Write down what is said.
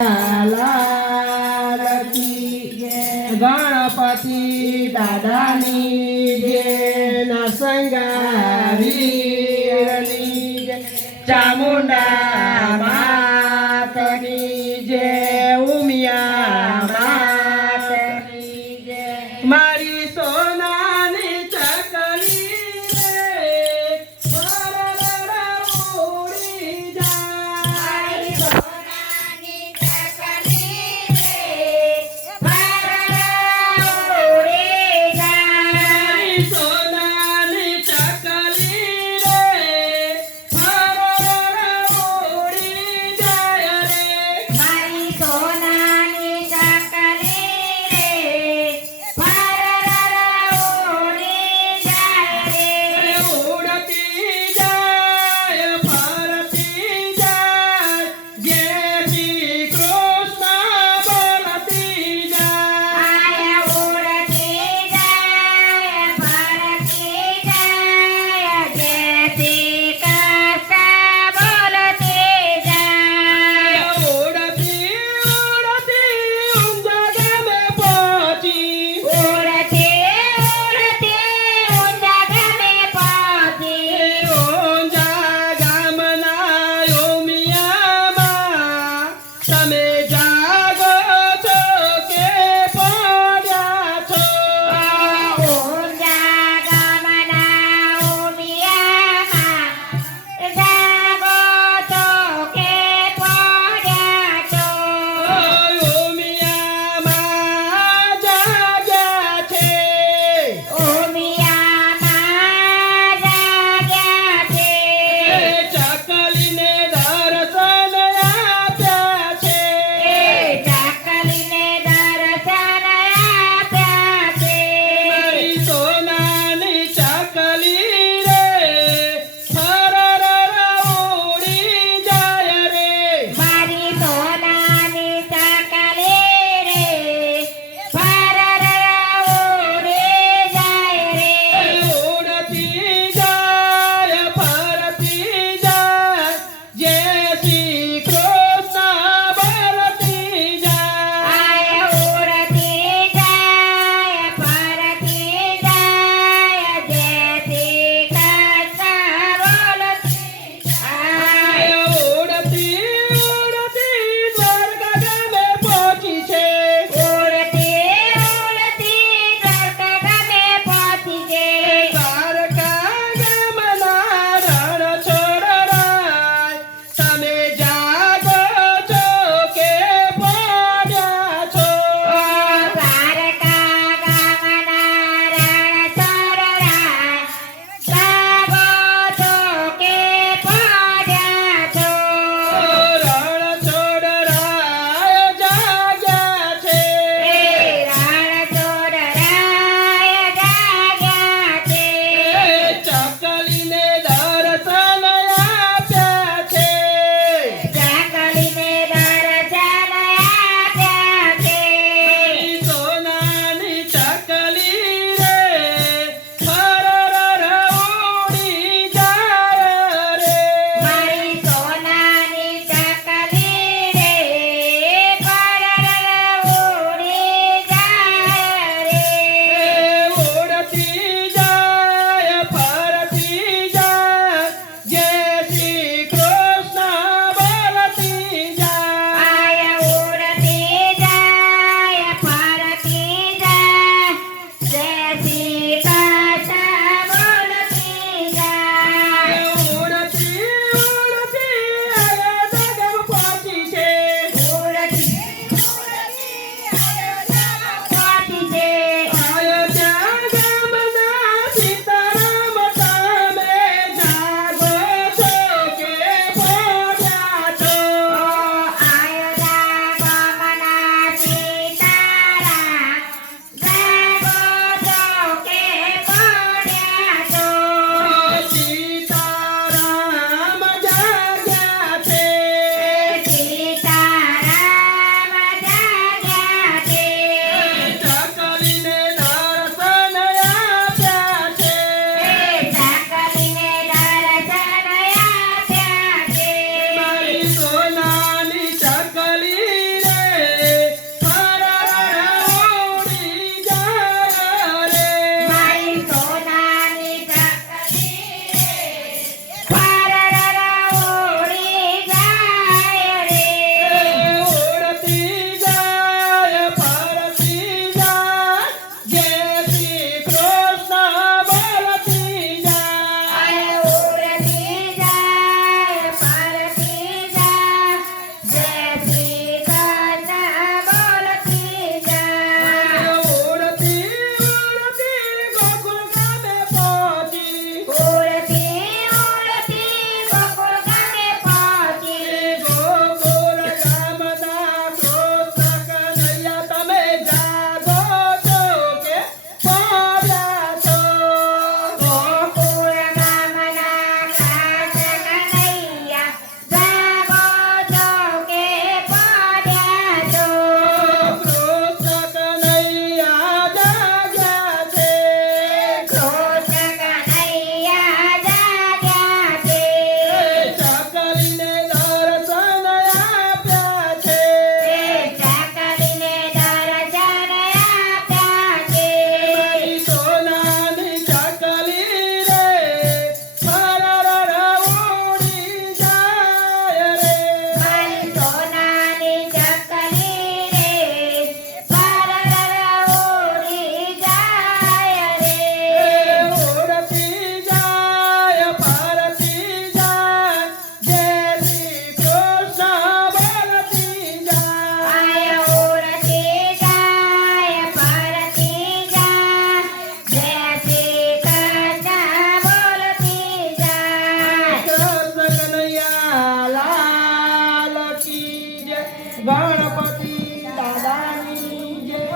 લાલ કી જય. ગણપતિ દાદાની